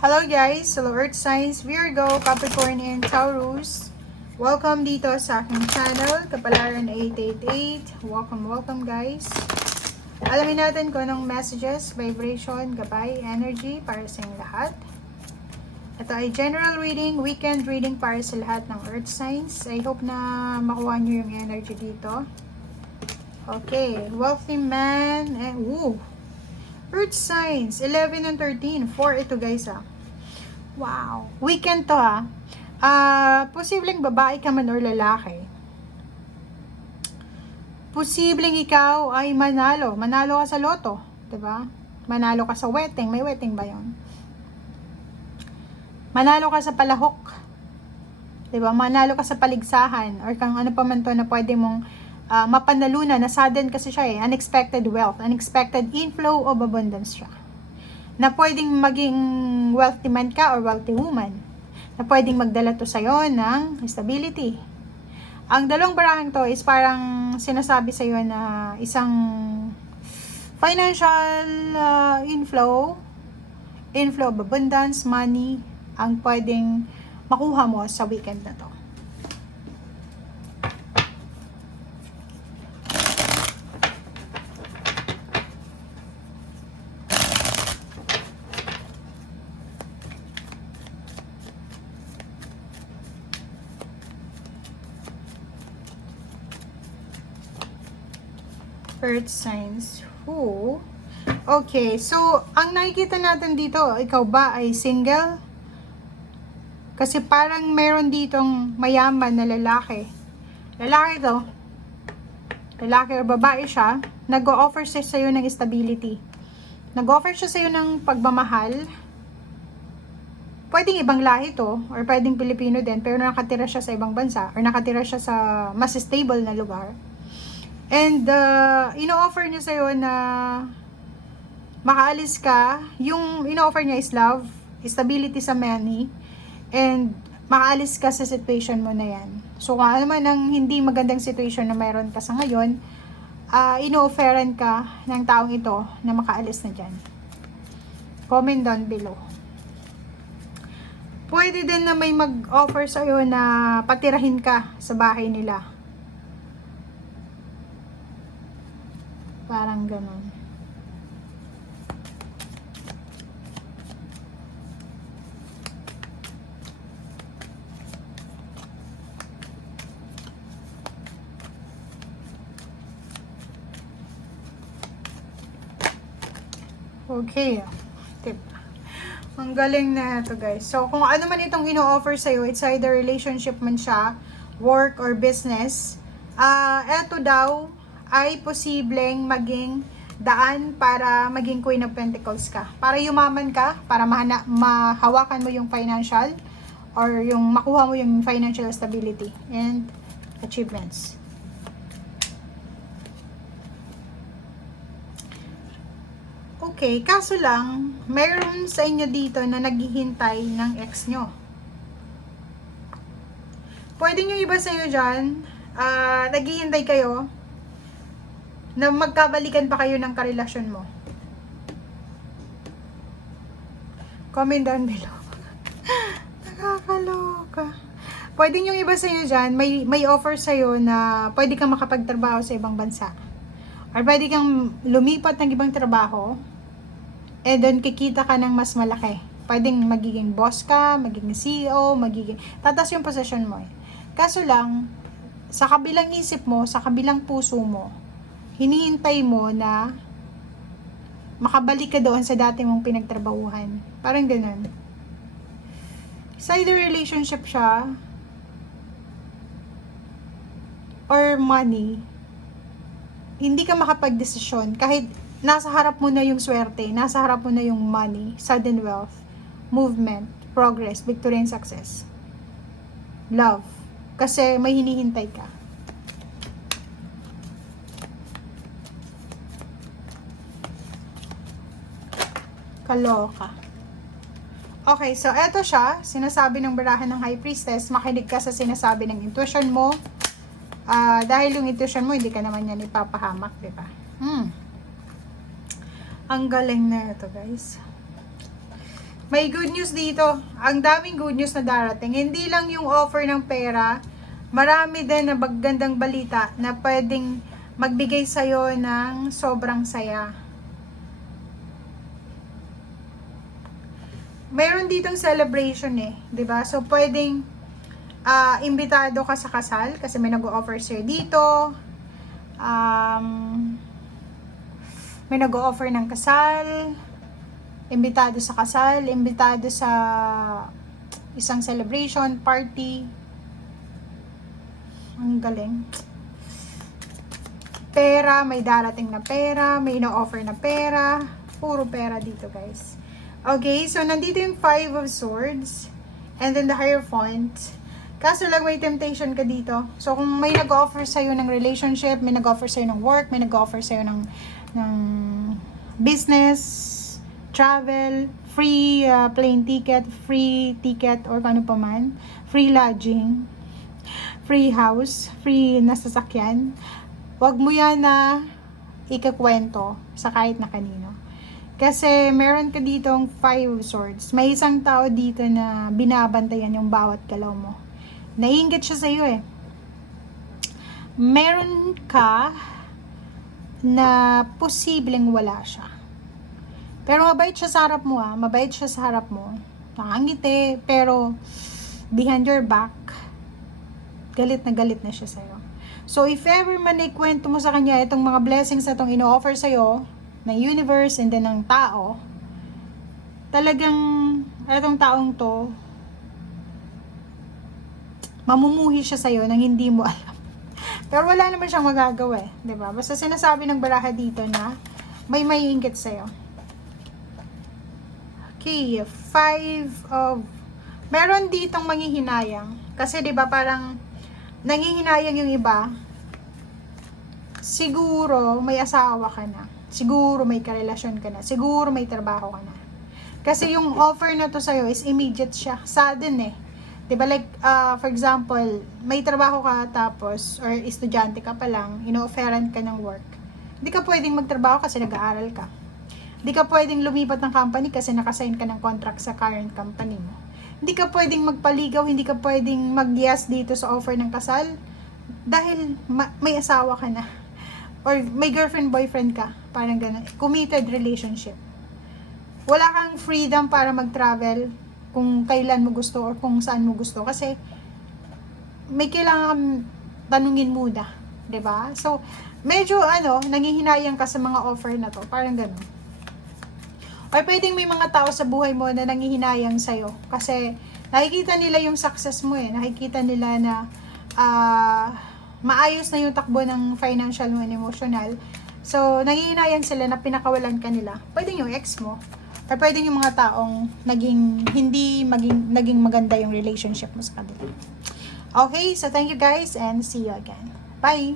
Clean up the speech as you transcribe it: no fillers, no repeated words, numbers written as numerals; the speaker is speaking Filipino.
Hello guys! Hello Earth Signs, Virgo, Capricorn, and Taurus. Welcome dito sa aking channel, Kapalaran 888. Welcome guys. Alamin natin kung anong messages, vibration, gabay, energy para sa inyong lahat. Ito ay general reading, weekend reading para sa lahat ng Earth Signs. I hope na makuha nyo yung energy dito. Okay, wealthy man, and Earth Signs, 11 and 13. 4 ito guys Wow. Weekend to posibleng babae ka man or lalaki. Posibleng ikaw ay manalo. Manalo ka sa loto. Diba? Manalo ka sa wedding. May wedding ba yun? Manalo ka sa palahok. Diba? Manalo ka sa paligsahan. Or kung ano pa man to na pwede mong mapanalunan, na sudden kasi siya unexpected wealth, unexpected inflow of abundance siya. Na pwedeng maging wealthy man ka or wealthy woman. Na pwedeng magdala to sa'yo ng stability. Ang dalawang barahang to is parang sinasabi sa'yo na isang financial inflow of abundance, money, ang pwedeng makuha mo sa weekend na to. Earth Signs. Okay, so ang nakikita natin dito, ikaw ba ay single? Kasi parang meron ditong mayaman na lalaki. Lalaki to. Lalaki o babae siya. Nag-o-offer siya sa'yo ng stability. Nag-offer siya sa'yo ng pagmamahal. Pwedeng ibang lahi to, or pwedeng Pilipino din, pero nakatira siya sa ibang bansa, or nakatira siya sa mas stable na lugar. And ino-offer niya sa'yo na makaalis ka. Yung ino-offer niya is love, stability sa money, and makaalis ka sa situation mo na yan. So kung ano man ang hindi magandang situation na mayroon ka sa ngayon, ino-offeran ka ng taong ito na makaalis na dyan. Comment down below. Pwede din na may mag-offer sa'yo na patirahin ka sa bahay nila. Parang ganun. Okay. Tip. Ang galing na ito guys. So, kung ano man itong ino-offer sa'yo, it's either relationship man siya, work or business, eto daw, ay posibleng maging daan para maging Queen of Pentacles ka. Para yumaman ka, para mahawakan mo yung financial or yung makuha mo yung financial stability and achievements. Okay, kaso lang, mayroon sa inyo dito na naghihintay ng ex nyo. Pwede nyo iba sa inyo dyan, naghihintay kayo na magkabalikan pa kayo ng karelasyon mo. Comment down below. Nakakaloka. Pwede yung iba sa inyo dyan, may offer sa'yo na pwede kang makapagtrabaho sa ibang bansa. Or pwede kang lumipat ng ibang trabaho, doon kikita ka ng mas malaki. Pwedeng magiging boss ka, magiging CEO, tatas yung posisyon mo Kaso lang, sa kabilang isip mo, sa kabilang puso mo, hinihintay mo na makabalik ka doon sa dati mong pinagtrabahuhan. Parang ganun. Sa either relationship siya, or money, hindi ka makapag-desisyon. Kahit nasa harap mo na yung swerte, nasa harap mo na yung money, sudden wealth, movement, progress, victory and success. Love. Kasi may hinihintay ka. Kaloka. Okay, so eto siya, sinasabi ng barahan ng High Priestess, makinig ka sa sinasabi ng intuition mo. Dahil yung intuition mo, hindi ka naman yan ipapahamak, di ba? Ang galing na ito, guys. may good news dito. Ang daming good news na darating. Hindi lang yung offer ng pera, marami din na magandang balita na pwedeng magbigay sa'yo ng sobrang saya. Meron ditong celebration eh, 'di ba? So pwedeng imbitado ka sa kasal kasi may nag-o-offer sa'yo dito. May nag-o-offer ng kasal, imbitado sa kasal, imbitado sa isang celebration, party. Ang galing. Pera, may darating na pera, may ino-offer na pera. Puro pera dito, guys. Okay, so nandito yung 5 of Swords and then the Hierophant. Kaso lang may temptation ka dito. So kung may nag-offer sa'yo ng relationship, may nag-offer sa'yo ng work, may nag-offer sa'yo ng business, travel, free plane ticket, free ticket or ano pa man, free lodging, free house, free nasasakyan, wag mo yan na ikakwento sa kahit na kanino. Kasi meron ka ditong 5 of Swords. May isang tao dito na binabantayan yung bawat galaw mo. Naiinggit siya sa'yo eh. Meron ka na posibleng wala siya. Pero mabait siya sa harap mo mabait siya sa harap mo. Nakangiti, pero behind your back, galit na siya sa'yo. So if ever man ikwento mo sa kanya itong mga blessings na itong ino-offer sa'yo, ng universe and then ng tao, talagang itong taong to, mamumuhi siya sa'yo nang hindi mo alam. Pero wala naman siyang magagawa eh, 'di ba? Basta sinasabi ng baraha dito na may maiinggit sa'yo. Okay, 5 of... Meron ditong manghihinayang. Kasi 'di ba parang nanghihinayang yung iba, siguro may asawa ka na. Siguro may karelasyon ka na. Siguro may trabaho ka na. Kasi yung offer na to sa'yo is immediate siya. Sudden eh. Diba like, for example, may trabaho ka tapos, or estudyante ka pa lang, ino-offeran ka ng work. Hindi ka pwedeng magtrabaho kasi nag-aaral ka. Hindi ka pwedeng lumipat ng company kasi nakasign ka ng contract sa current company mo. Hindi ka pwedeng magpaligaw, hindi ka pwedeng mag-yes dito sa offer ng kasal dahil may asawa ka na. Or may girlfriend, boyfriend ka. Parang gano'n. Committed relationship. Wala kang freedom para mag-travel kung kailan mo gusto or kung saan mo gusto. Kasi may kailangan tanungin muna. 'Di ba? So, medyo nanghihinayang ka sa mga offer na to. Parang gano'n. Or pwedeng may mga tao sa buhay mo na nanghihinayang sa'yo. Kasi nakikita nila yung success mo eh. Nakikita nila na maayos na yung takbo ng financial mo and emotional. So, nanghihinayang sila na pinakawalan ka nila. Pwede yung ex mo. Or pwede yung mga taong naging maganda yung relationship mo sa kanila. Okay, so thank you guys and see you again. Bye!